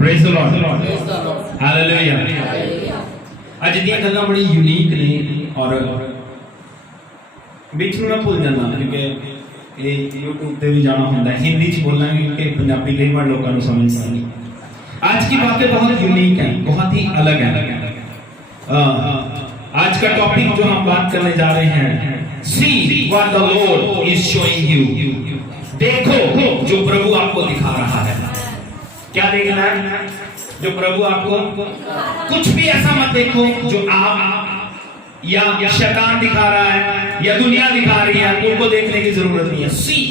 Praise the Lord, hallelujah. ਅੱਜ ਦੀਆਂ ਗੱਲਾਂ ਬੜੀ ਯੂਨੀਕ ਨੇ ਔਰ ਵਿੱਚ ਨੂੰ ਮੈਂ ਭੁੱਲ ਜਾਂਦਾ ਕਿਉਂਕਿ ਇਹ YouTube ਤੇ ਵੀ ਜਾਣਾ ਹੁੰਦਾ ਹੈ, हिंदी ਚ बोलांगे क्योंकि पंजाबी कई बार लोगों को समझ नहीं आती। आज की बातें बहुत यूनिक हैं, बहुत ही अलग है। आज का टॉपिक जो हम बात करने जा रहे हैं, See what the Lord is showing you। देखो जो प्रभु आपको दिखा रहा है। क्या देखना है? जो प्रभु आपको, कुछ भी ऐसा मत देखो जो आप या शैतान दिखा रहा है या दुनिया दिखा रही है, उनको देखने की जरूरत नहीं है। See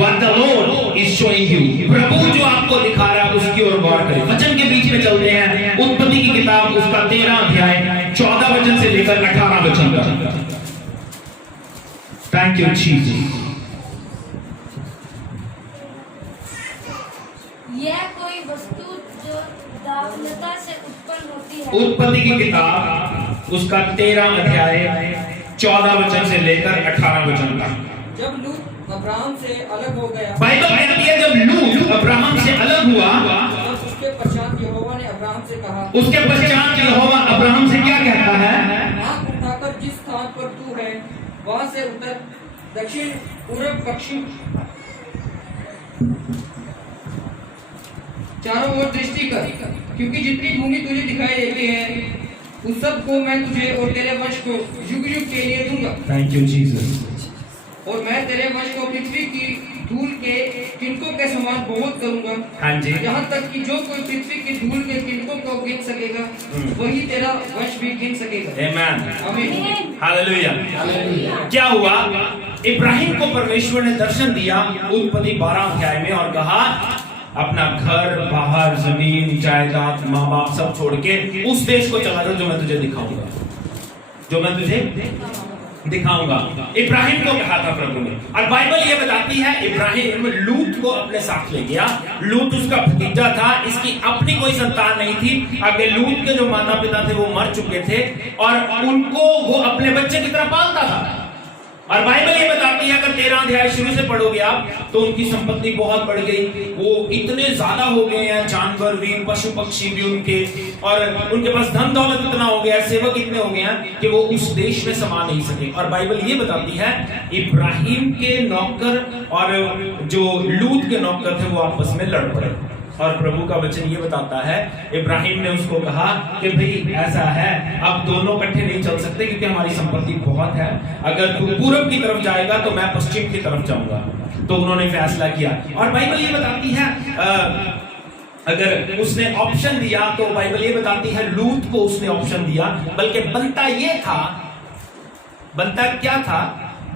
what the Lord is showing you। प्रभु जो आपको दिखा रहा है उसकी ओर गौर करें। वचन के बीच में चलते हैं, उत्पत्ति की किताब उसका 13 अध्याय 14 वचन से लेकर 18 वचन तक। Thank you Jesus. यह कोई वस्तु जो दावलता से उत्पन्न होती है। उत्पत्ति की किताब उसका 13 अध्याय 14 वचन से लेकर 18 वचन तक। जब लूत अब्राहम से अलग हो गया, बाइबल कहती है जब लूत अब्राहम से अलग हुआ, तब उसके पश्चात यहोवा ने अब्राहम से कहा, उसके पश्चात यहोवा अब्राहम से क्या कहता है? आँख उठाकर जिस स्थान पर तू है वहां से उतर, दक्षिण पूर्व पश्चिम चारों ओर दृष्टि कर, क्योंकि जितनी भूमि तुझे दिखाई देती है उस सब को मैं तुझे और तेरे वंश को युग युग के लिए दूंगा। Thank you Jesus. और मैं तेरे वंश को पृथ्वी की धूल के किनकों के समान बहुत करूंगा। हाँ जी। यहाँ तक कि जो कोई पृथ्वी की धूल के किनकों को गिन सकेगा वही तेरा वंश भी गिन सकेगा। आमीन, आमीन, हालेलुया। क्या हुआ? इब्राहिम को परमेश्वर ने दर्शन दिया उत्पत्ति 12 अध्याय में और कहा अपना घर बाहर जमीन जायदाद माँ बाप सब छोड़ के उस देश को चला जाओ जो मैं तुझे दिखाऊंगा, जो मैं तुझे दिखाऊंगा। इब्राहिम को कहा था प्रभु ने। और बाइबल ये बताती है इब्राहिम लूत को अपने साथ ले गया। लूत उसका भतीजा था, इसकी अपनी कोई संतान नहीं थी। आगे लूत के जो माता पिता थे वो मर चुके थे और उनको वो अपने बच्चे की तरह पालता था। और बाइबल ये बताती है अगर 13 अध्याय शुरू से पढ़ोगे आप तो उनकी संपत्ति बहुत बढ़ गई। वो इतने ज्यादा हो गए हैं, जानवर भी, पशु पक्षी भी उनके, और उनके पास धन दौलत इतना हो गया, सेवक इतने हो गए हैं कि वो उस देश में समा नहीं सके। और बाइबल ये बताती है इब्राहिम के नौकर और जो लूत के नौकर थे वो आपस में लड़ पड़े। और प्रभु का वचन ये बताता है इब्राहिम ने उसको कहा कि भाई ऐसा है, अब दोनों इकट्ठे नहीं चल सकते क्योंकि हमारी संपत्ति बहुत है। अगर तू पूरब की तरफ जाएगा तो मैं पश्चिम की तरफ जाऊंगा। तो उन्होंने फैसला किया। और बाइबल ये बताती है अगर उसने ऑप्शन दिया तो बाइबल ये बताती है लूत को उसने ऑप्शन दिया, बल्कि बनता ये था, बनता क्या था?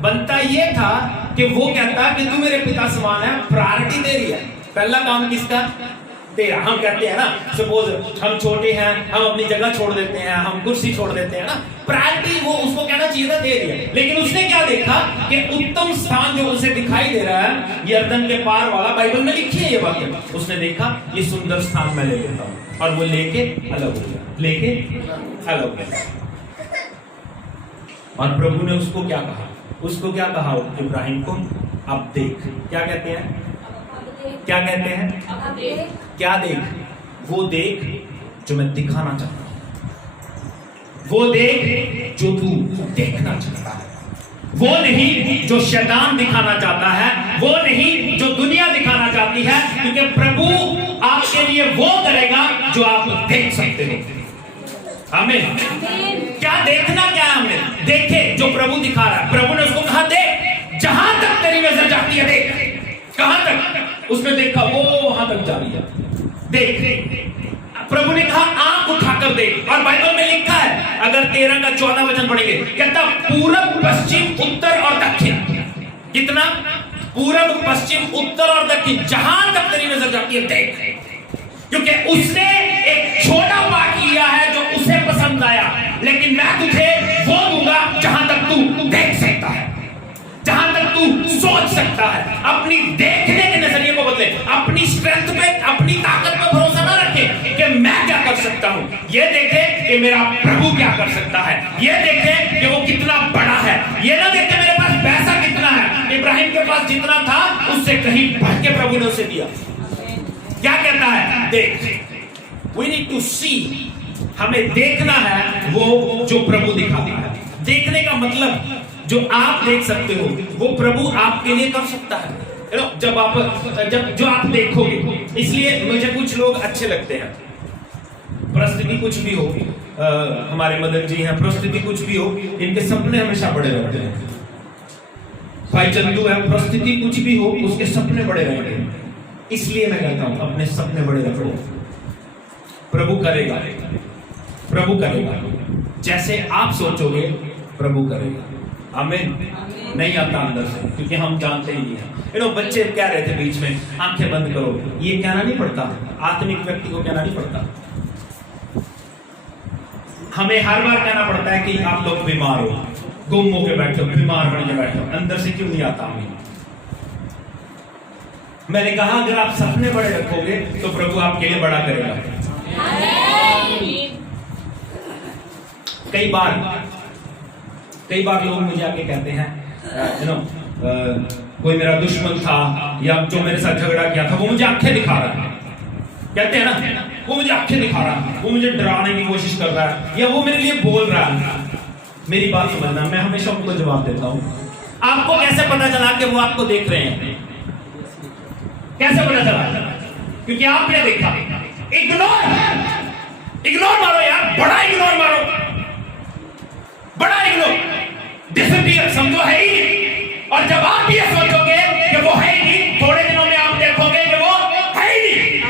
बनता ये था कि वो कहता कि तू मेरे पिता समान है, प्रायोरिटी दे रही है। पहला काम किसका? तेरा। हम कहते हैं ना, सपोज हम छोटे हैं, हम अपनी जगह छोड़ देते हैं, हम कुर्सी छोड़ देते हैं ना, प्रायोरिटी वो उसको कहना चाहिए था, दे दिया। लेकिन उसने क्या देखा कि उत्तम स्थान जो उसे दिखाई दे रहा है यरदन के पार वाला, बाइबल में लिखी है ये बात। उसने देखा ये सुंदर स्थान मैं ले लेता हूं और वो लेके अलग हो गया, लेके अलग हो गया। और प्रभु ने उसको क्या कहा? उसको क्या कहा इब्राहिम को? अब देख। क्या कहते हैं? क्या कहते हैं? क्या देख? वो देख जो मैं दिखाना चाहता हूं, वो देख जो तू देखना चाहता है, वो नहीं जो शैतान दिखाना चाहता है, वो नहीं जो दुनिया दिखाना चाहती है, क्योंकि प्रभु आपके लिए वो करेगा जो आप देख सकते हो। आमीन। क्या देखना? क्या है हमने देखे जो प्रभु दिखा रहा है। प्रभु ने उसको कहा देख, जहां तक तेरी नजर जाती है देख। कहां तक? उसने देखा वो वहां तक जा रही है, देख। प्रभु ने कहा आंख उठाकर देख। और बाइबल में लिखा है अगर 13 का 14 वचन पढ़ेंगे, कहता पूरब पश्चिम उत्तर और दक्षिण। कितना? पूरब पश्चिम उत्तर और दक्षिण, जहां तक तेरी नजर जाती है देख। क्योंकि उसने एक छोटा पार्ट लिया है जो उसे पसंद आया, लेकिन मैं तुझे वो दूंगा जहां तक तू देख सकता है, जहां तक तू सोच सकता है। अपनी देखने के नजरिए को बदले, अपनी स्ट्रेंथ पे, अपनी ताकत पे भरोसा ना रखे कि मैं क्या कर सकता हूं। ये देखे कि मेरा प्रभु क्या कर सकता है, ये देखे कि वो कितना बड़ा है, ये ना देखे मेरे पास पैसा कितना है। इब्राहिम के पास जितना था उससे कहीं बढ़ के प्रभु ने उसे दिया। क्या कहता है? देख, वी नीड टू सी, हमें देखना है वो जो प्रभु दिखाता है। देखने का मतलब जो आप देख सकते हो वो प्रभु आपके लिए कर सकता है। जब जो आप देखोगे, इसलिए मुझे कुछ लोग अच्छे लगते हैं। परिस्थिति कुछ भी हो, हमारे मदन जी हैं, परिस्थिति कुछ भी हो, इनके सपने हमेशा बड़े रहते हैं। भाई चंदू है, परिस्थिति कुछ भी हो उसके सपने बड़े रहेंगे। इसलिए मैं कहता हूं अपने सपने बड़े रखो, प्रभु करेगा, प्रभु करेगा। जैसे आप सोचोगे प्रभु करेगा। आमीन। नहीं आता अंदर से, क्योंकि हम जानते ही नहीं है। बच्चे कह रहे थे बीच में, आंखें बंद करो, ये कहना नहीं पड़ता, आत्मिक व्यक्ति को कहना नहीं पड़ता। हमें हर बार कहना पड़ता है कि आप लोग बीमार हो, गुम होके बैठे हो, बीमार बन के बैठे हो, अंदर से क्यों नहीं आता? हमें मैंने कहा अगर आप सपने बड़े रखोगे तो प्रभु आपके लिए बड़ा करेगा। कई बार लोग मुझे आके कहते हैं, कोई मेरा दुश्मन था या जो मेरे साथ झगड़ा किया था वो मुझे आंखें दिखा रहा है। कहते हैं ना, वो मुझे आंखें दिखा रहा है, वो मुझे डराने की कोशिश कर रहा है, या वो मेरे लिए बोल रहा है। मेरी बात समझना, मैं हमेशा उनको जवाब देता हूं, आपको कैसे पता चला कि वो आपको देख रहे हैं? कैसे पता चला? क्योंकि आपने देखा। इग्नोर मारो यार, बड़ा इग्नोर मारो, बड़ा इग्नोर, डिसअपीयर समझो है ही नहीं। और जब आप ये सोचोगे कि वो है ही नहीं, थोड़े दिनों में आप देखोगे कि वो है ही नहीं।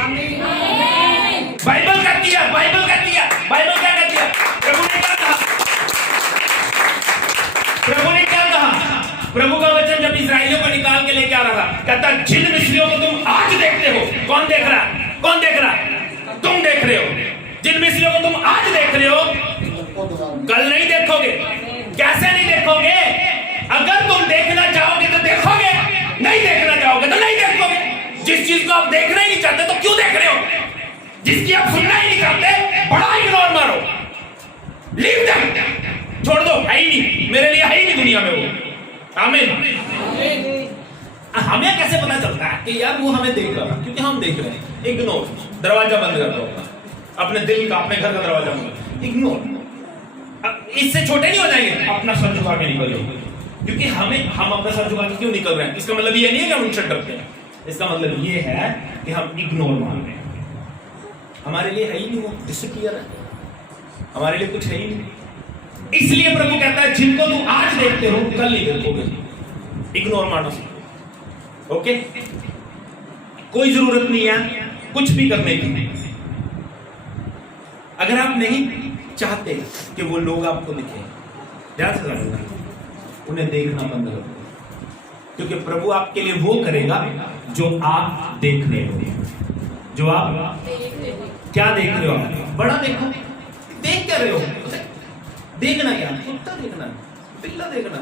बाइबल कहती है, बाइबल कहती है, बाइबल क्या कहती है? प्रभु ने क्या कहा? प्रभु ने क्या कहा? प्रभु का वचन जब इस्राएलियों को निकाल के लेके आ रहा था, कहता जिन मिस्रियों को तुम आज देखते हो, कौन देख रहा है? कौन देख रहा है? तुम देख रहे हो। जिन मिस्रियों को तुम आज देख रहे हो, कल नहीं देखोगे। कैसे नहीं देखोगे? अगर तुम देखना चाहोगे तो देखोगे, नहीं देखना चाहोगे तो नहीं देखोगे। जिस चीज को आप देखना ही नहीं चाहते तो क्यों देख रहे हो? जिसकी आप सुनना ही नहीं चाहते, बड़ा इग्नोर मारो, लीव देम, छोड़ दो, है ही नहीं, मेरे लिए है ही नहीं दुनिया में वो। आमीन। हमें कैसे पता चलता है कि यार वो हमें देख रहा है? क्योंकि हम देख रहे हैं। इग्नोर, दरवाजा बंद कर दो अपने दिल का, अपने घर का दरवाजा बंद। इग्नोर। इससे छोटे नहीं हो जाएंगे, अपना सर झुका के निकल जाओ। क्योंकि हम अपना सर झुका के क्यों निकल रहे हैं? इसका मतलब ये नहीं है कि हम उनसे डरते हैं, इसका मतलब ये है कि हम इग्नोर मान रहे हैं। हमारे लिए है ही नहीं, वो डिसअपीयर है, हमारे लिए कुछ है ही नहीं। इसलिए प्रभु कहता है जिनको तुम आज देखते हो कल नहीं देखोगे। इग्नोर मानो, ओके? कोई जरूरत नहीं है कुछ भी करने की। अगर आप नहीं चाहते कि वो लोग आपको दिखे, ध्यान से समझना, उन्हें देखना बंद कर दो, क्योंकि प्रभु आपके लिए वो करेगा जो आप देख रहे हो। जो आप क्या देख रहे हो? बड़ा देखो, देख क्या रहे हो? देखना क्या? कुत्ता देखना, बिल्ला देखना,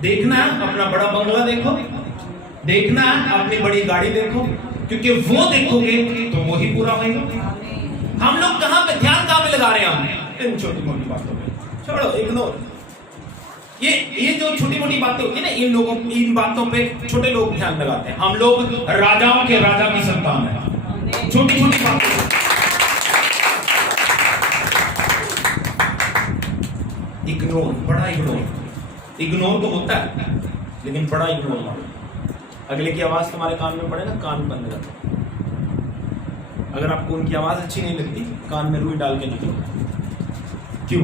देखना अपना बड़ा बंगला देखो, देखना अपनी बड़ी गाड़ी देखो, क्योंकि वो देखोगे तो वो ही पूरा होगा। हम लोग कहां पे ध्यान कहां पे लगा रहे हैं? हम इन छोटी मोटी बातों पे, छोड़ो, इग्नोर। ये जो छोटी मोटी बातें होती है ना, इन बातों पे छोटे लोग ध्यान लगाते हैं। हम लोग राजाओं के राजा की संतान है। छोटी छोटी बातें, इग्नोर, बड़ा इग्नोर। इग्नोर तो होता है, लेकिन बड़ा इग्नोर मारो। अगले की आवाज तुम्हारे कान में पड़े ना, कान बंद कर दो। अगर आपको उनकी आवाज अच्छी नहीं लगती, कान में रुई डाल के निकलो। क्यों?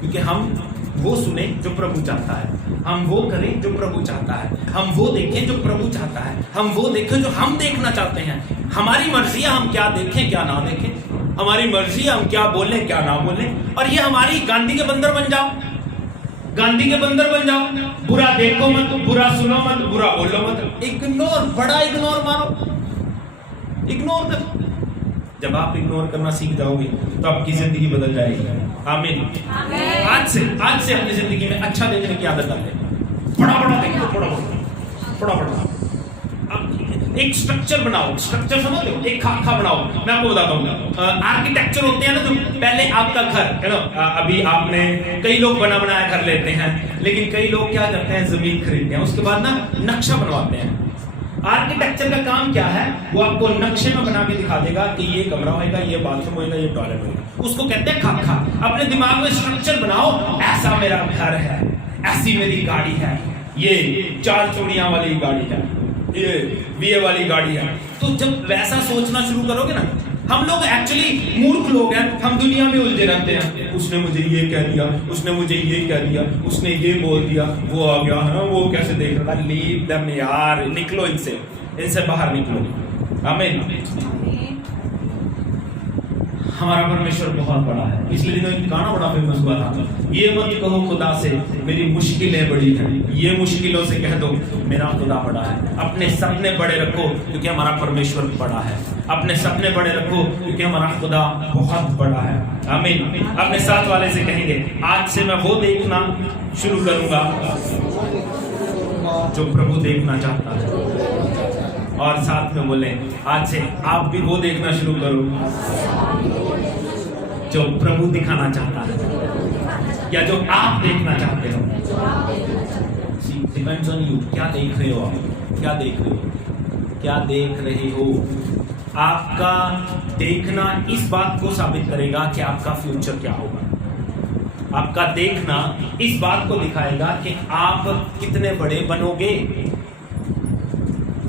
क्योंकि हम वो सुने जो प्रभु चाहता है, हम वो करें जो प्रभु चाहता है, हम वो देखें जो प्रभु चाहता है, हम वो देखें जो हम देखना चाहते हैं। हमारी मर्जी है हम क्या देखें क्या ना देखें, हमारी मर्जी है हम क्या बोलें क्या ना बोलें। और ये हमारी गांधी के बंदर बन जाओ, गांधी के बंदर बन जाओ। बुरा देखो मत, बुरा सुनो मत, बुरा बोलो मत। इग्नोर, बड़ा इग्नोर मारो, इग्नोर कर। जब आप इग्नोर करना सीख जाओगे तो आपकी जिंदगी बदल जाएगी। आमीन। आज से अपनी जिंदगी में अच्छा देखने की आदत डालें। बड़ा बड़ा देखो, बड़ा बड़ा एक स्ट्रक्चर बनाओ। स्ट्रक्चर समझ लो, एक खाका बनाओ। मैं आपको बताता हूँ, आर्किटेक्चर होते हैं ना, जो पहले आपका घर है ना, अभी आपने, कई लोग बना बनाया घर लेते हैं, लेकिन कई लोग क्या करते हैं, जमीन खरीदते हैं, उसके बाद ना नक्शा बनवाते हैं। आर्किटेक्चर का काम क्या है? वो आपको नक्शे में बना के दिखा देगा कि ये कमरा होगा, ये बाथरूम होगा, ये टॉयलेट होगा। उसको कहते हैं खाका। अपने दिमाग में स्ट्रक्चर बनाओ, ऐसा मेरा घर है, ऐसी मेरी गाड़ी है, ये 4 चूड़ियां वाली गाड़ी है, ये बीए वाली गाड़ी है। तो जब वैसा सोचना शुरू करोगे ना, हम लोग एक्चुअली मूर्ख लोग हैं, हम दुनिया में उलझे रहते हैं। उसने मुझे ये कह दिया, उसने मुझे ये कह दिया, उसने ये बोल दिया, वो आ गया है ना, वो कैसे देख रहा है। लीव देम यार, निकलो इनसे बाहर निकलो। आमीन। हमारा परमेश्वर बहुत बड़ा है। पिछले दिनों एक गाना बड़ा फेमस हुआ था, ये मत कहो खुदा से मेरी मुश्किलें बड़ी हैं, ये मुश्किलों से कह दो मेरा खुदा बड़ा है। अपने सपने बड़े रखो क्योंकि हमारा परमेश्वर बड़ा है। अपने सपने बड़े रखो क्योंकि हमारा खुदा बहुत बड़ा है। आमीन। अपने साथ वाले से कहेंगे, आज से मैं वो देखना शुरू करूंगा जो प्रभु देखना चाहता है। और साथ में बोले, आज से आप भी वो देखना शुरू करो जो प्रभु दिखाना चाहता है, या जो आप देखना चाहते हो। Depends on you. क्या देख रहे हो आप? क्या देख रहे हो? क्या देख रहे हो? आपका देखना इस बात को साबित करेगा कि आपका फ्यूचर क्या होगा। आपका देखना इस बात को दिखाएगा कि आप कितने बड़े बनोगे।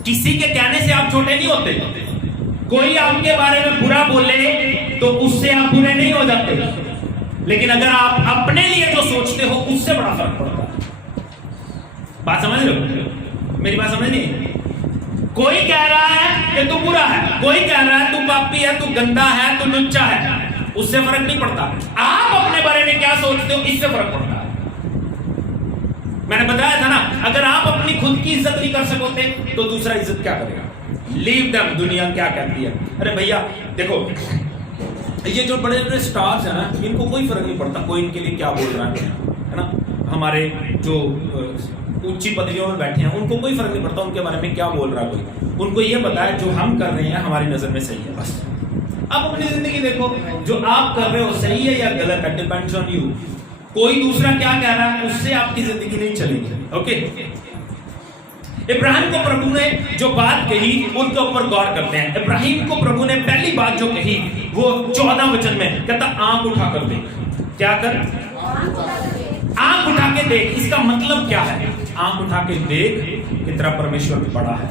किसी के कहने से आप छोटे नहीं होते। कोई आपके बारे में बुरा बोले तो उससे आप बुरे नहीं हो जाते, लेकिन अगर आप अपने लिए जो सोचते हो उससे बड़ा फर्क पड़ता है। बात समझ रहे हो? मेरी बात समझ नहीं? कोई कह रहा है कि तू बुरा है, कोई कह रहा है तू पापी है, तू गंदा है, तू लुच्चा है, उससे फर्क नहीं पड़ता। आप अपने बारे में क्या सोचते हो, इससे फर्क पड़ता है। मैंने बताया था ना, अगर आप अपनी खुद की इज्जत नहीं कर सकोते तो दूसरा इज्जत क्या करेगा? लीव देम, दुनिया क्या कहती है। अरे भैया देखो, ये जो बड़े बड़े स्टार्स है ना, इनको कोई फर्क नहीं पड़ता कोई इनके लिए क्या बोल रहा है ना। हमारे जो ऊंची पदवियों में बैठे हैं उनको कोई फर्क नहीं पड़ता उनके बारे में क्या बोल रहा है कोई। उनको ये पता है जो हम कर रहे हैं हमारी नजर में सही है, बस। आप अपनी जिंदगी देखो, जो आप कर रहे हो सही है या गलत है, डिपेंड्स ऑन यू। कोई दूसरा क्या कह रहा है उससे आपकी जिंदगी नहीं चलेगी। ओके। इब्राहिम को प्रभु ने जो बात कही उनके ऊपर गौर करते हैं। इब्राहिम को प्रभु ने पहली बात जो कही वो 14 वचन में कहता, आंख उठा कर देख। क्या कर? आंख उठा के देख। इसका मतलब क्या है? आंख उठा के देख कि तेरा परमेश्वर बड़ा है।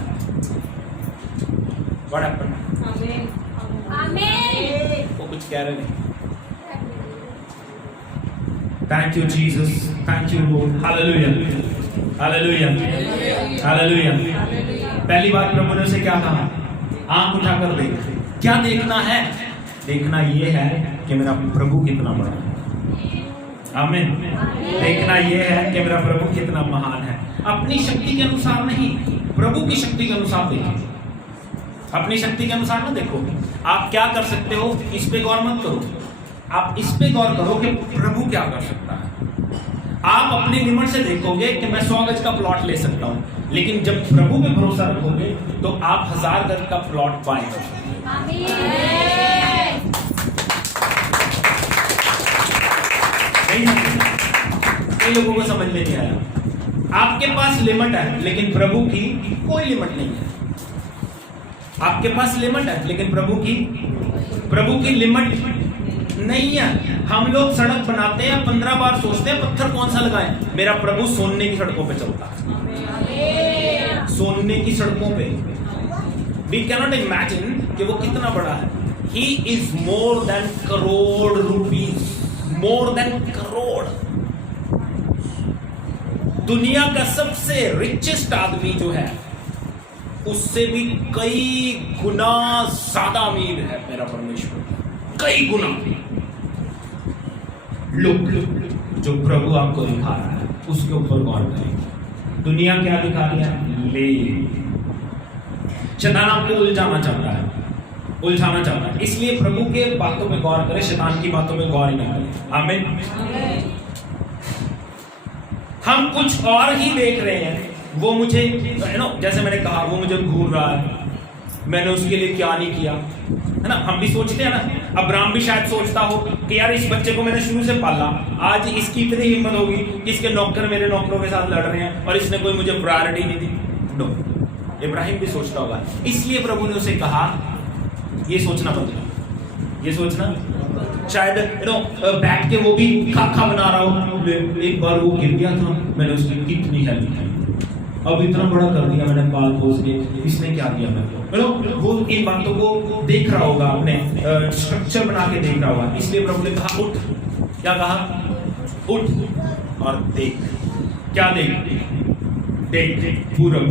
बड़ा आमीन। वो कुछ कह रहे नहीं। Thank you Jesus, thank you Lord, hallelujah, hallelujah, hallelujah. पहली बात प्रभु ने उसे क्या कहा? आंख उठाकर देख। क्या देखना है? देखना ये है कि मेरा प्रभु कितना बड़ा है। आमीन। देखना ये है कि मेरा प्रभु कितना महान है। अपनी शक्ति के अनुसार नहीं, प्रभु की शक्ति के अनुसार देखो। अपनी शक्ति के अनुसार ना देखो। आप क्या कर सकते हो इस पे गौर मत करो, आप इस पे गौर करो कि प्रभु क्या कर सकता है। आप अपनी लिमिट से देखोगे कि मैं 100 गज का प्लॉट ले सकता हूं, लेकिन जब प्रभु पे भरोसा रखोगे तो आप 1000 गज का प्लॉट पाएंगे। कई लोगों को समझ में नहीं आया। आपके पास लिमिट है लेकिन प्रभु की कोई लिमिट नहीं है। आपके पास लिमिट है लेकिन प्रभु की लिमिट नहीं है। हम लोग सड़क बनाते हैं, 15 बार सोचते हैं पत्थर कौन सा लगाएं। मेरा प्रभु सोने की सड़कों पे चलता है, सोने की सड़कों पे। We cannot imagine कि वो कितना बड़ा है। He is more than crore rupees, more than crore. दुनिया का सबसे रिचेस्ट आदमी जो है उससे भी कई गुना ज्यादा अमीर है मेरा परमेश्वर, कई गुना। लोग जो प्रभु आपको दिखा रहा है उसके ऊपर गौर करेंगे। दुनिया क्या दिखा रही है? ले शैतान आपको उलझाना चाहता है, इसलिए प्रभु के बातों में गौर करें, शैतान की बातों में गौर ही ना करें। आमीन। हम कुछ और ही देख रहे हैं। वो मुझे जैसे मैंने कहा, वो मुझे घूर रहा है, मैंने उसके लिए क्या नहीं किया, है ना। हम भी सोचते हैं ना। अब्राहम भी शायद सोचता हो कि यार इस बच्चे को मैंने शुरू से पाला, आज इसकी इतनी हिम्मत होगी कि इसके नौकर मेरे नौकरों के साथ लड़ रहे हैं और इसने कोई मुझे प्रायोरिटी नहीं दी। नो, इब्राहिम भी सोचता होगा। इसलिए प्रभु ने उसे कहा ये सोचना बंद कर, ये सोचना। शायद बैठ के वो भी खाखा बना रहा हो, एक बार वो गिर गया था, मैंने उसकी कितनी हेल्प की, अब इतना बड़ा कर दिया मैंने पाल पोस के, इसने क्या दिया मेरे को। वो इन बातों को देख रहा होगा, अपने स्ट्रक्चर बना के देख रहा होगा। इसलिए प्रभु ने कहा उठ। क्या कहा? उठ और देख। क्या देख? देख पूरब,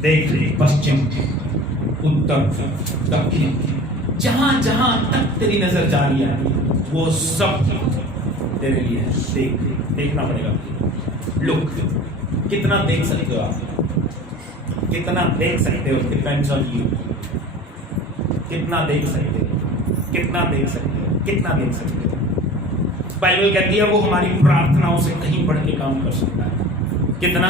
देख पश्चिम, उत्तर, दक्षिण, जहां जहां तक तेरी नजर जा रही है वो सब तेरे लिए है। देख, देखना पड़ेगा। लुक, कितना देख सकते हो आप, कितना देख सकते हो, डिपेंड्स ऑन यू। कितना देख सकते हो, कितना देख सकते हो, कितना देख सकते हो। बाइबल कहती है वो हमारी प्रार्थनाओं से कहीं बढ़ के काम कर सकता है। कितना?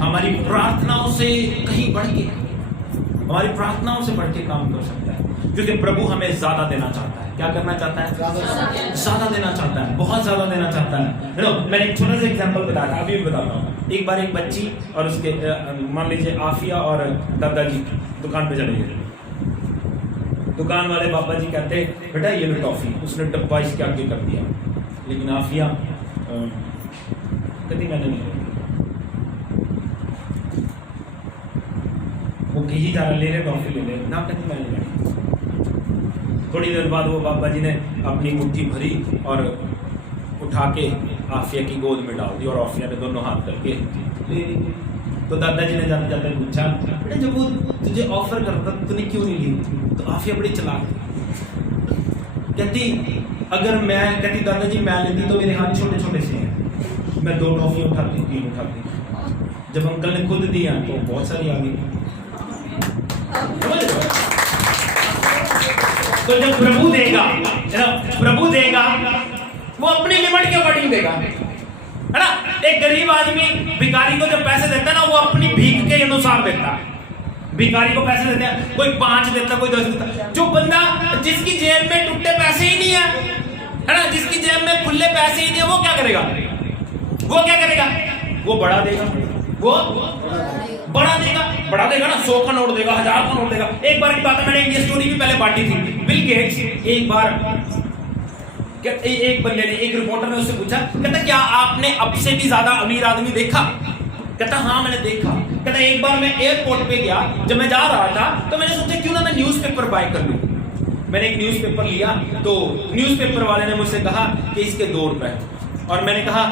हमारी प्रार्थनाओं से कहीं बढ़ के, हमारी प्रार्थनाओं से बढ़ के काम कर सकता है, क्योंकि प्रभु हमें ज्यादा देना चाहता है। क्या करना चाहता है? ज्यादा देना चाहता है, बहुत ज्यादा देना चाहता है। मैंने एक छोटा सा एग्जांपल बताया था, अभी भी बताता हूँ। एक बार एक बच्ची और उसके मान लीजिए आफिया और दादाजी दुकान पे चले गए। दुकान वाले बाबा जी कहते बेटा ये लो टॉफी, उसने डब्बा इसके आगे कर दिया, लेकिन आफिया कहती मैंने नहीं, वो कहीं जा रहा ले ले टॉफी ले ले ना, कहती मैंने नहीं। थोड़ी देर बाद वो बाबा जी ने अपनी मुट्ठी भरी और उठा के आफिया की गोद में डाल दी और आफिया ने दोनों हाथ करके ले ली। तो दादाजी ने जाते जाते पूछा बेटा जब वो तुझे ऑफर करता तूने क्यों नहीं ली? तो आफिया बड़ी चालाक कहती अगर मैं, कहती दादाजी मैं लेती तो मेरे हाथ छोटे छोटे से हैं, मैं 2 टॉफी उठाती, 3 उठाती। जब अंकल ने खुद दिया तो बहुत सारी आ गई। तो जब प्रभु देगा, प्रभु देगा वो अपनी लिमिट के अकॉर्डिंग देगा, है ना। एक गरीब आदमी भिखारी को जब पैसे देता है ना, वो अपनी भीख के अनुसार देता है। भिखारी को पैसे देते हैं, कोई 5 देता, कोई 10 देता। जो बंदा जिसकी जेब में टुट्टे पैसे ही नहीं है ना, जिसकी जेब में खुले पैसे ही नहीं है, वो क्या करेगा? वो क्या करेगा? वो बढ़ा देगा, वो बढ़ा देगा ना। 100 का नोट देगा, 1000 का नोट देगा। एक बार की बात है, मैंने ये स्टोरी भी पहले बांटी थी। बिल गेट्स एक बार एक बंदे ने, एक रिपोर्टर ने उससे पूछा, कहता क्या आपने अब से भी ज्यादा अमीर आदमी देखा? कहता हाँ मैंने देखा। कहता एक बार मैं एयरपोर्ट पे गया, जब मैं जा रहा था तो मैंने सोचा क्यों ना मैं न्यूज़पेपर बाय कर लूं। मैंने एक न्यूज़पेपर लिया, तो न्यूज़पेपर वाले ने मुझसे कहा कि इसके 2 रुपए, और मैंने कहा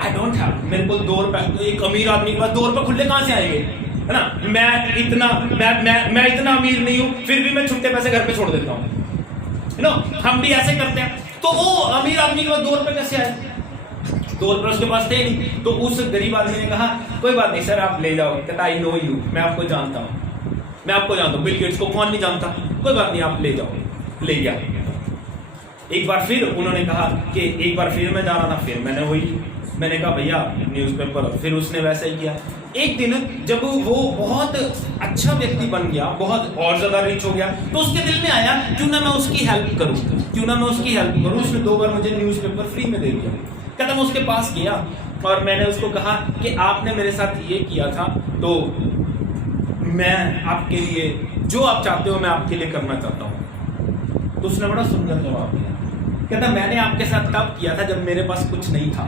आई डोंट हैव, मेरे को 2 रुपए। तो एक अमीर आदमी के पास 2 रुपए खुले कहां से आएंगे, है ना। मैं इतना अमीर नहीं हूं, फिर भी मैं छुट्टे पैसे घर पे छोड़ देता हूं, हम भी ऐसे करते हैं। तो वो अमीर आदमी के पास 2 रुपए कैसे आए? 2 रुपए उसके पास थे नहीं। तो उस गरीब आदमी ने कहा कोई बात नहीं सर आप ले जाओ। कहता आई नो यू, मैं आपको जानता हूँ, मैं आपको जानता हूँ। बिल गेट्स को कौन नहीं जानता? कोई बात नहीं आप ले जाओ। ले गया। एक बार फिर उन्होंने कहा कि एक बार फिर मैं जा रहा था, फिर मैंने कहा भैया न्यूज़पेपर, फिर उसने वैसा ही किया। एक दिन जब वो बहुत अच्छा व्यक्ति बन गया, बहुत और ज्यादा रिच हो गया, तो उसके दिल में आया क्यों ना मैं उसकी हेल्प करूं, क्यों ना मैं उसकी हेल्प करूं। उसने 2 बार मुझे न्यूज़पेपर फ्री में दे दिया। कहता मैं उसके पास गया और मैंने उसको कहा कि आपने मेरे साथ ये किया था, तो मैं आपके लिए जो आप चाहते हो मैं आपके लिए करना चाहता हूँ। तो उसने बड़ा सुंदर जवाब दिया। कहता मैंने आपके साथ तब किया था जब मेरे पास कुछ नहीं था।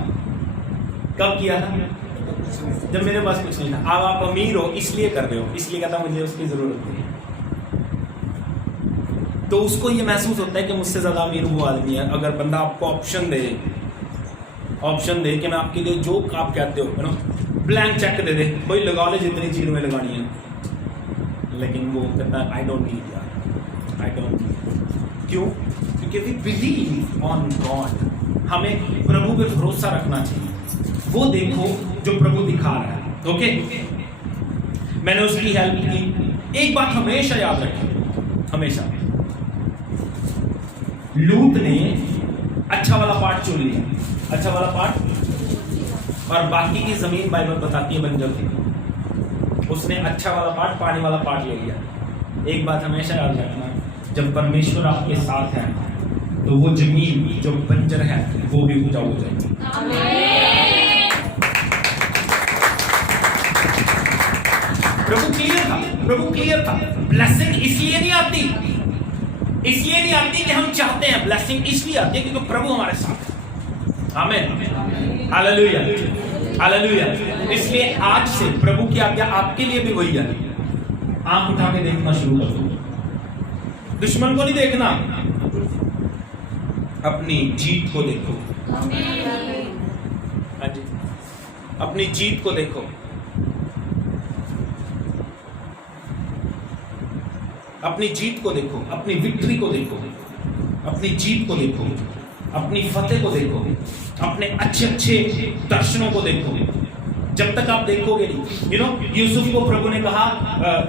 कब किया था? जब मेरे पास कुछ नहीं था। अब आप अमीर हो इसलिए कर रहे हो, इसलिए कहता मुझे उसकी जरूरत नहीं। तो उसको ये महसूस होता है कि मुझसे ज्यादा अमीर वो आदमी है। अगर बंदा आपको ऑप्शन दे कि मैं आपके लिए जो आप कहते हो ना, ब्लैंक चेक दे दे, कोई लगा ले जितनी चीज में लगानी है, लेकिन वो कहता है आई डोंट नीड यार, आई डोंट नीड। क्यों? क्योंकि वी बिलीव ऑन गॉड। हमें प्रभु पे भरोसा रखना चाहिए। वो देखो जो प्रभु दिखा रहा है। ओके, मैंने उसकी हेल्प की। एक बात हमेशा याद रखें, हमेशा, लूत ने अच्छा वाला पार्ट चुन लिया, अच्छा वाला पार्ट, और बाकी की जमीन बाइबल बताती है बंजर थी। उसने अच्छा वाला पार्ट, पानी वाला पार्ट ले लिया। एक बात हमेशा याद रखना, जब परमेश्वर आपके साथ है तो वो जमीन जो बंजर है वो भी उपजाऊ हो जाएगी। प्रभु क्लियर था। ब्लेसिंग इसलिए नहीं आती कि हम चाहते हैं, ब्लेसिंग इसलिए आती है क्योंकि प्रभु हमारे साथ है। आमीन, हालेलुया, हालेलुया। इसलिए आज से प्रभु की आज्ञा आपके लिए भी वही है, आंख उठा के देखना शुरू कर दो, दुश्मन को नहीं देखना, अपनी जीत को देखो। हाँ जी, अपनी जीत को देखो, अपनी जीत को देखो, अपनी विक्ट्री को देखो, अपनी जीत को देखो, अपनी फतेह को देखो, अपने अच्छे अच्छे दर्शनों को देखो। जब तक आप देखोगे नहीं, यूसुफ को प्रभु ने कहा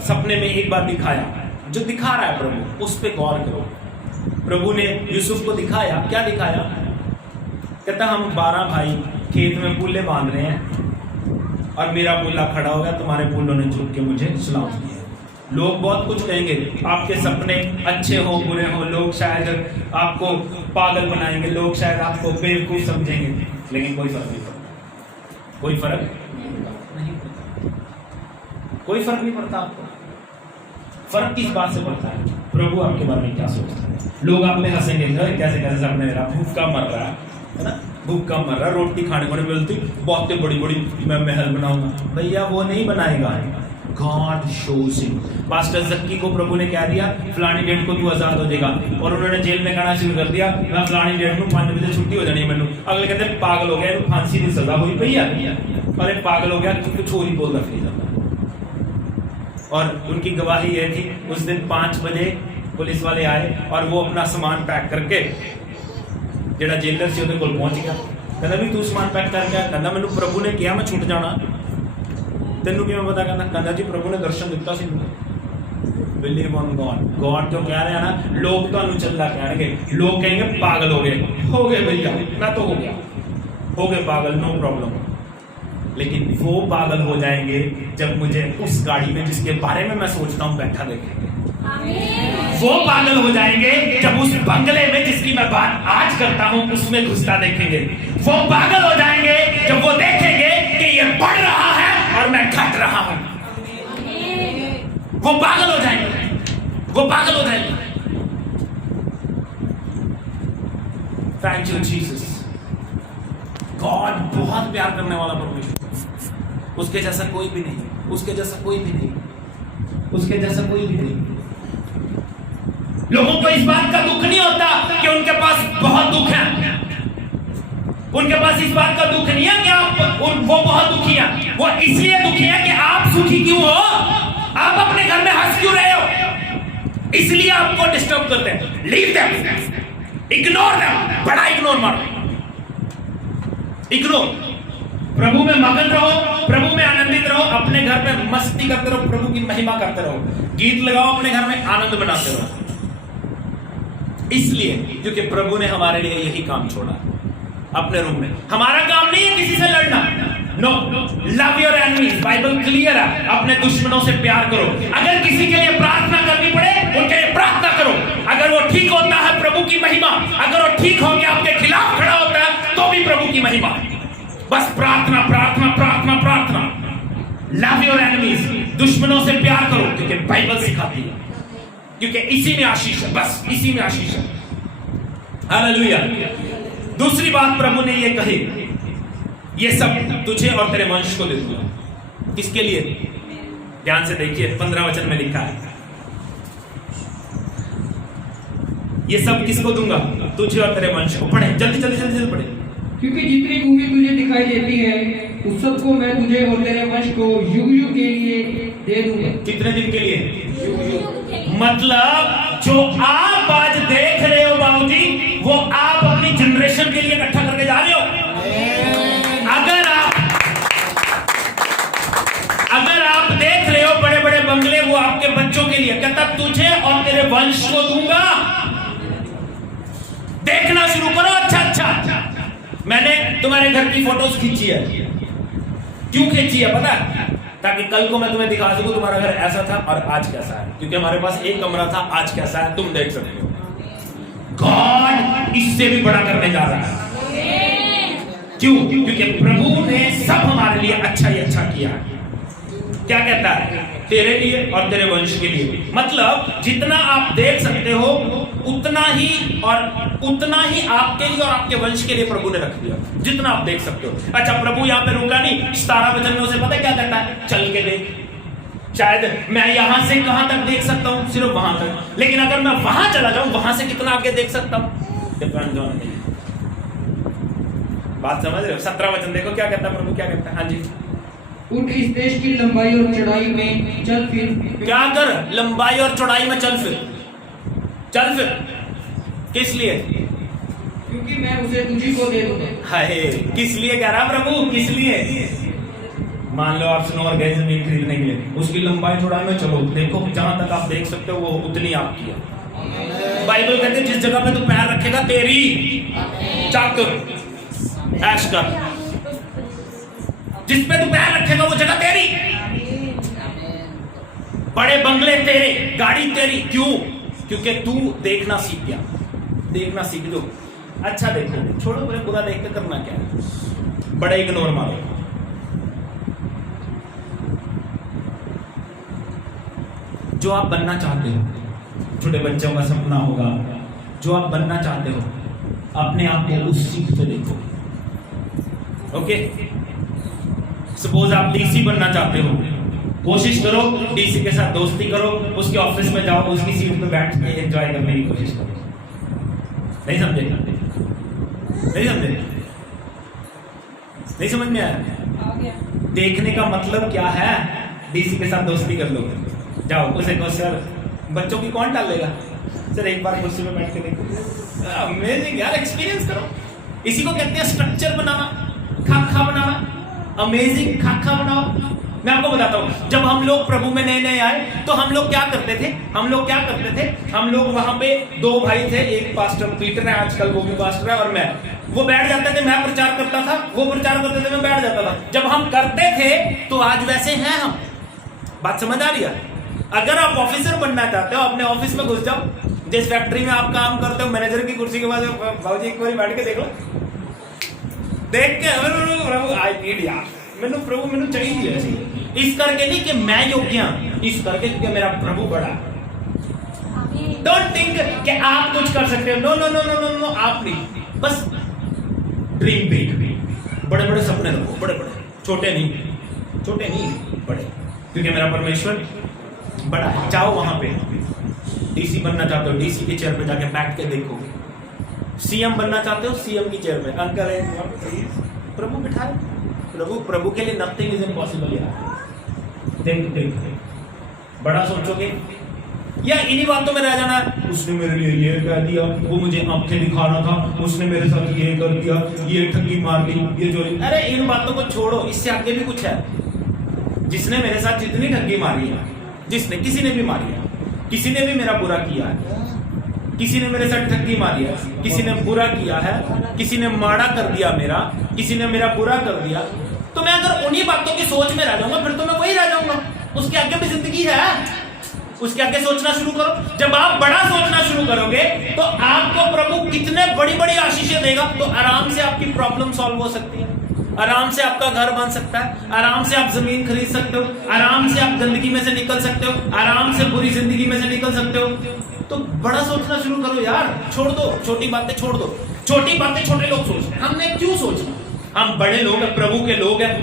सपने में एक बार दिखाया, जो दिखा रहा है प्रभु उस पर गौर करो। प्रभु ने यूसुफ को दिखाया, क्या दिखाया? कहता हम 12 भाई खेत में पुल्ले बांध रहे हैं और मेरा पुल्ला खड़ा हो गया, तुम्हारे पुल्लों ने झुक के मुझे सलाम किया। लोग बहुत कुछ कहेंगे, आपके सपने अच्छे हो बुरे हो, लोग शायद आपको पागल बनाएंगे, लोग शायद आपको बेवकूफ समझेंगे, लेकिन कोई फर्क नहीं पड़ता, कोई फर्क नहीं पड़ता, कोई फर्क नहीं पड़ता आपको। फर्क किस बात से पड़ता है? प्रभु आपके बारे में क्या सोचता है। लोग आप में हंसेंगे, कैसे कैसे सपने मेरा भूखा मर रहा है ना, भूखा मर रहा, रोटी खाने को नहीं मिलती, बहुत बड़ी बड़ी मैं महल बनाऊंगा। भैया वो नहीं बनाएगा, God shows him. Pastor jockey को प्रभु ने क्या दिया? फलानी डेट को तू आजाद हो जाएगा, और उन्होंने जेल में कहना शुरू कर दिया मैं फलानी डेट को 5 बजे छुट्टी हो जानी है मैनू। अगले कहते पागल हो गया, फांसी की सजा हुई भैया, अरे पागल हो गया, तू कुछ और ही बोलता फिर जाता। और उनकी गवाही ये थी, उस दिन 5 बजे पुलिस वाले आए और वो अपना सामान पैक करके जेड़ा जेलर से उहदे कोल पहुंच गया। कहता भी तू सामान पैक करके, कहता मैनू प्रभु ने कहा मैं छुट जाना, तेनू किवें पता? कहता जी प्रभु ने दर्शन दिता सी। Believe on God. गॉड जो कह रहे हैं ना, लोग तो चल्ला कहेंगे, लोग कहेंगे पागल हो गए भैया, मैं तो हो गए पागल, नो प्रॉब्लम। लेकिन वो पागल हो जाएंगे जब मुझे उस गाड़ी में जिसके बारे में मैं सोचता हूं बैठा देखेंगे। वो पागल हो जाएंगे जब उस बंगले में जिसकी मैं बात आज करता हूं उसमें घुसता देखेंगे। वो पागल हो जाएंगे जब वो देखेंगे कि ये बढ़ रहा है और मैं घट रहा हूं। वो पागल हो जाएंगे, वो पागल हो जाएंगे। Thank you Jesus. गॉड बहुत प्यार करने वाला परमेश्वर, उसके जैसा कोई भी नहीं, उसके जैसा कोई भी नहीं, उसके जैसा कोई भी नहीं। लोगों को इस बात का दुख नहीं होता कि उनके पास बहुत दुख है, उनके पास इस बात का दुख नहीं है कि आप वो बहुत दुखी हैं। वो इसलिए दुखी है कि आप सुखी क्यों हो, आप अपने घर में हंस क्यों रहे हो, इसलिए आपको डिस्टर्ब करते हैं। लीव देम, इग्नोर देम, बड़ा इग्नोर मारो, इग्नोर। प्रभु में मगन रहो, प्रभु में आनंदित रहो, अपने घर में मस्ती करते रहो, प्रभु की महिमा करते रहो, गीत लगाओ, अपने घर में आनंद बनाते रहो। इसलिए क्योंकि प्रभु ने हमारे लिए यही काम छोड़ा अपने रूम में। हमारा काम नहीं है किसी से लड़ना, no, love your enemies, Bible clear है, अपने दुश्मनों से प्यार करो। अगर किसी के लिए प्रार्थना करनी पड़े उनके लिए प्रार्थना करो, अगर वो ठीक होता है प्रभु की महिमा, अगर वो ठीक होकर आपके खिलाफ खड़ा होता है तो भी प्रभु की महिमा। बस प्रार्थना प्रार्थना प्रार्थना प्रार्थना। लव योर एनिमीज, दुश्मनों से प्यार करो, क्योंकि बाइबल सिखाती है, क्योंकि इसी में आशीष है, बस इसी में आशीष है। हालेलुया। दूसरी बात प्रभु ने ये कही, ये सब तुझे और तेरे वंश को दे दूंगा। किसके लिए? ध्यान से देखिए, 15 वचन में लिखा है, ये सब किसको दूंगा? तुझे और तेरे वंश को। पढ़े जल्दी जल्दी जल्दी जल्दी पढ़े। क्योंकि जितनी भूमि तुझे दिखाई देती है उस सब को मैं तुझे और तेरे वंश को युग युग के लिए दे दूंगा। कितने दिन के लिए? युग युग। मतलब जो आप आज देख रहे हो बाबूजी, वो आप अपनी जनरेशन के लिए इकट्ठा करके जा रहे हो। अगर आप देख रहे हो बड़े बड़े बंगले, वो आपके बच्चों के लिए। कहता तुझे और तेरे वंश को दूंगा। देखना शुरू करो। अच्छा, मैंने तुम्हारे घर की फोटोज खींची है। क्यों खींची है पता है? ताकि कल को मैं तुम्हें दिखा सकूं तुम्हारा घर ऐसा था और आज कैसा है, क्योंकि हमारे पास एक कमरा था, आज कैसा है तुम देख सकते हो। गॉड इससे भी बड़ा करने जा रहा है। क्यों? क्योंकि प्रभु ने सब हमारे लिए अच्छा ही अच्छा किया। क्या कहता है? तेरे लिए और तेरे वंश के लिए। मतलब जितना आप देख सकते हो उतना ही आपके लिए और आपके वंश के लिए प्रभु ने रख दिया, जितना आप देख सकते हो। अच्छा, प्रभु यहाँ पे रुका नहीं, 17 वचन में उसे पता है क्या करना है? चल के देख। शायद मैं यहां से कहां तक देख सकता हूं, सिर्फ वहां तक, लेकिन अगर मैं वहां चला जाऊं, वहां से कितना आगे देख सकता हूं, डिपेंड ऑन मी। बात समझ रहे हो? 17 वचन देखो क्या कहता है प्रभु, क्या कहता है? हाँ जी, उठ इस देश की लंबाई और चौड़ाई में चल फिर। क्या कर? लंबाई और चौड़ाई में चल फिर। चल फिर किस लिए? क्योंकि मैं उसे तुझी को दे दूंगा। हाय, किस लिए कह रहा प्रभु? किस लिए? मान लो आप सुनो और गए जमीन खरीदने के लिए, उसकी लंबाई चौड़ाई में चलो, देखो जहां तक आप देख सकते हो वो उतनी आपकी है। बाइबल कहते हैं जिस जगह पे तू पैर रखेगा तेरी चाकर ऐश कर, जिस पे तू पैर रखेगा वो जगह तेरी, बड़े बंगले तेरे, गाड़ी तेरी। क्यों? क्योंकि तू देखना सीख गया। देखना सीख दो। अच्छा देखो, छोड़ो बुरा देख के करना क्या है, बड़े इग्नोर मारो। जो आप बनना चाहते हो, छोटे बच्चों का सपना होगा, जो आप बनना चाहते हो, अपने आप को उस सीख पे देखो। ओके, सपोज आप डीसी बनना चाहते हो, कोशिश करो डीसी के साथ दोस्ती करो, उसके ऑफिस में जाओ, उसकी सीट पे बैठ के एंजॉय करने की कोशिश करो। नहीं समझे? नहीं समझे? नहीं समझ में आया? देखने का मतलब क्या है? डीसी के साथ दोस्ती कर लो, जाओ उसे कहो सर, बच्चों की कौन डालेगा सर, एक बार कुर्सी में बैठ के देखो। अमेजिंग यार, एक्सपीरियंस करो। इसी को कहते हैं स्ट्रक्चर बनाना, खाका बनाना। अमेजिंग खाका बनाओ। मैं आपको बताता हूं, जब हम लोग प्रभु में नए नए आए तो हम लोग क्या करते थे? हम लोग वहां पे दो भाई थे, एक पास्टर पीटर है, आजकल वो भी पास्टर है, और मैं। वो बैठ जाते थे, मैं प्रचार करता था, वो प्रचार करते थे, मैं बैठ जाता था। जब हम करते थे तो आज वैसे हैं हम। बात समझ आ रही है? अगर आप ऑफिसर बनना चाहते हो, अपने ऑफिस में घुस जाओ, जिस फैक्ट्री में आप काम करते हो, मैनेजर की कुर्सी के पास भाजी एक बार बैठ के देखो, देख के प्रभु आई नीड यार, मैंने प्रभु मैंने चाहिए ऐसी, इस करके नहीं कि मैं योग्य हूं, इस करके क्योंकि मेरा प्रभु बड़ा। डोंट थिंक कि आप कुछ कर सकते हो। No no no no no no, आप नहीं। बस ड्रीम बिग, बड़े बड़े सपने रखो, बड़े बड़े, छोटे नहीं बड़े, क्योंकि मेरा परमेश्वर बड़ा है। जाओ वहां पे, डीसी बनना चाहते हो, डीसी के चेयर पे जाके बैठ के देखो। सीएम बनना चाहते हो, सीएम की चेयर पे अंकल है, प्रभु बिठाए। प्रभु के लिए नथिंग इज इम्पॉसिबल यार। देख बड़ा सोचोगे या इन्हीं बातों में रह जाना, उसने मेरे लिए ये कह दिया, वो मुझे आंखें दिखाना था, उसने मेरे साथ ये कर दिया, ये ठगी मार ली, ये चोरी। अरे इन बातों को छोड़ो, इससे आगे भी कुछ है। जिसने मेरे साथ जितनी ठगी मारी है, जिसने किसी ने भी मारी है, किसी ने भी मेरा बुरा किया है, किसी ने मेरे साथ ठगी मारी है, किसी ने बुरा किया है, किसी ने माड़ा कर दिया मेरा, किसी ने मेरा बुरा कर दिया, तो मैं अगर उन्हीं बातों की सोच में रह जाऊंगा, फिर तो मैं वही रह जाऊंगा। उसके आगे भी जिंदगी है, उसके आगे सोचना शुरू करो। जब आप बड़ा सोचना शुरू करोगे तो आपको प्रभु कितने बड़ी बड़ी आशीषें देगा। तो आराम से आपकी प्रॉब्लम सॉल्व हो सकती है, आराम से आपका घर बन सकता है, आराम से आप जमीन खरीद सकते हो, आराम से आप गंदगी में से निकल सकते हो, आराम से बुरी जिंदगी में से निकल सकते हो। तो बड़ा सोचना शुरू करो यार, छोड़ दो छोटी बातें, छोड़ दो छोटी बातें। छोटे लोग सोचते, हमने क्यों सोचना? हम बड़े लोग हैं, प्रभु के लोग हैं,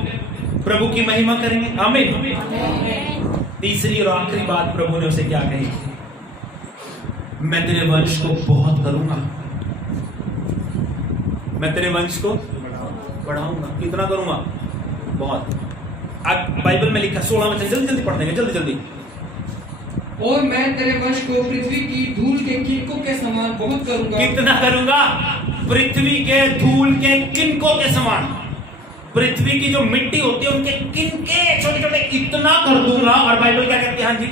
प्रभु की महिमा करेंगे। आमीन। तीसरी और आखिरी बात प्रभु ने उसे क्या कही? मैं तेरे वंश को बहुत करूंगा, मैं तेरे वंश को बढ़ाऊंगा। कितना करूंगा? बहुत। अब बाइबल में लिखा 16 में, जल्दी जल्दी पढ़ देंगे, जल्दी जल्दी। और मैं तेरे वंश को पृथ्वी की धूल के किनकों के समान बहुत करूंगा। कितना करूंगा? पृथ्वी के धूल के किनकों के समान। पृथ्वी की जो मिट्टी होती है उनके किनके छोटे छोटे इतना कर दूंगा। और बाइबल क्या कहती है? हाँ जी,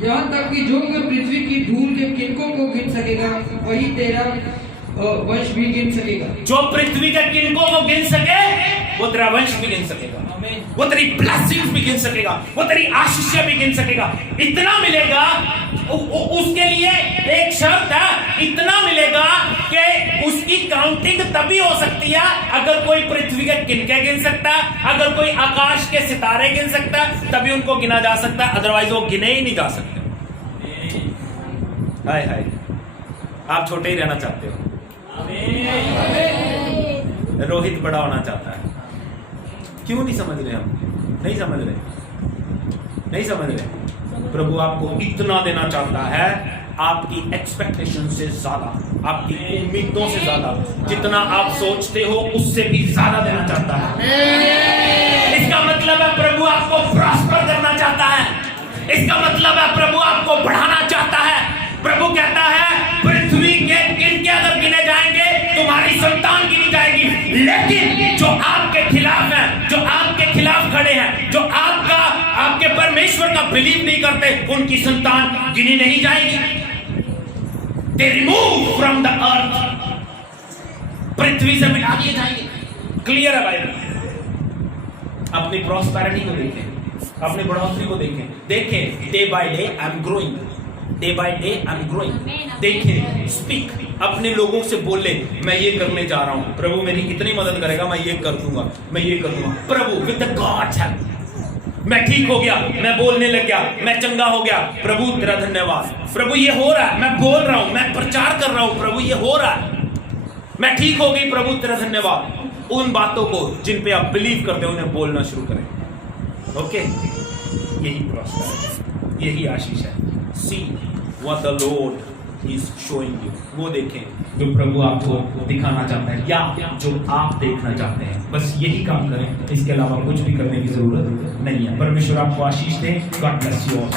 यहाँ तक कि जो कोई पृथ्वी की धूल के किनकों को गिन सकेगा, वही तेरा वंश भी गिन सकेगा। जो पृथ्वी के किनकों को गिन सके वो तेरा वंश भी गिन सकेगा, वो तेरी ब्लेसिंग्स भी गिन सकेगा, वो तेरी आशीषें भी गिन सकेगा। इतना मिलेगा, उसके लिए एक शर्त है, इतना मिलेगा कि उसकी काउंटिंग तभी हो सकती है अगर कोई पृथ्वी के किनके गिन सकता है, अगर कोई आकाश के सितारे गिन सकता है, तभी उनको गिना जा सकता है, अदरवाइज वो गिने ही नहीं जा सकते। हाय हाय, आप छोटे ही रहना चाहते हो, रोहित बड़ा होना चाहता है। क्यों नहीं समझ रहे हम? नहीं समझ रहे, नहीं समझ रहे। प्रभु आपको इतना देना चाहता है, आपकी एक्सपेक्टेशन से ज्यादा, आपकी उम्मीदों से ज्यादा, जितना आप सोचते हो उससे भी ज्यादा देना चाहता है। इसका मतलब है प्रभु आपको प्रॉस्पर करना चाहता है। इसका मतलब है प्रभु आपको बढ़ाना चाहता है। प्रभु कहता है पृथ्वी के किनके अगर गिने जाएंगे, तुम्हारी संतान गिनी जाएगी, लेकिन जो आपके खिलाफ हैं, जो आपके खिलाफ खड़े हैं, जो आपके परमेश्वर का बिलीव नहीं करते, उनकी संतान गिनी नहीं जाएगी। They remove from the earth, पृथ्वी से मिटा दिए जाएंगे। क्लियर है बाइबल। अपनी प्रॉस्पेरिटी को देखें, अपनी बढ़ोतरी को देखें, देखें day by day I am growing, day by day I am growing. देखें, स्पीक, अपने लोगों से बोले मैं ये करने जा रहा हूं, प्रभु मेरी इतनी मदद करेगा, मैं ये कर दूंगा, मैं ये कर दूंगा। प्रभु विद द गॉड्स हेल्प मैं ठीक हो गया, मैं बोलने लग गया, मैं चंगा हो गया, प्रभु तेरा धन्यवाद। प्रभु ये हो रहा है, मैं बोल रहा हूं, मैं प्रचार कर रहा हूं, प्रभु ये हो रहा है, मैं ठीक हो गई, प्रभु तेरा धन्यवाद। उन बातों को जिन पे आप बिलीव करते हो उन्हें बोलना शुरू करें। ओके, यही प्रोस्पेरिटी, यही आशीष है। See what the Lord is showing you, वो देखें जो प्रभु आपको दिखाना चाहता है या जो आप देखना चाहते हैं। बस यही काम करें, इसके अलावा कुछ भी करने की जरूरत नहीं है। परमेश्वर आपको आशीष दे। God bless you all.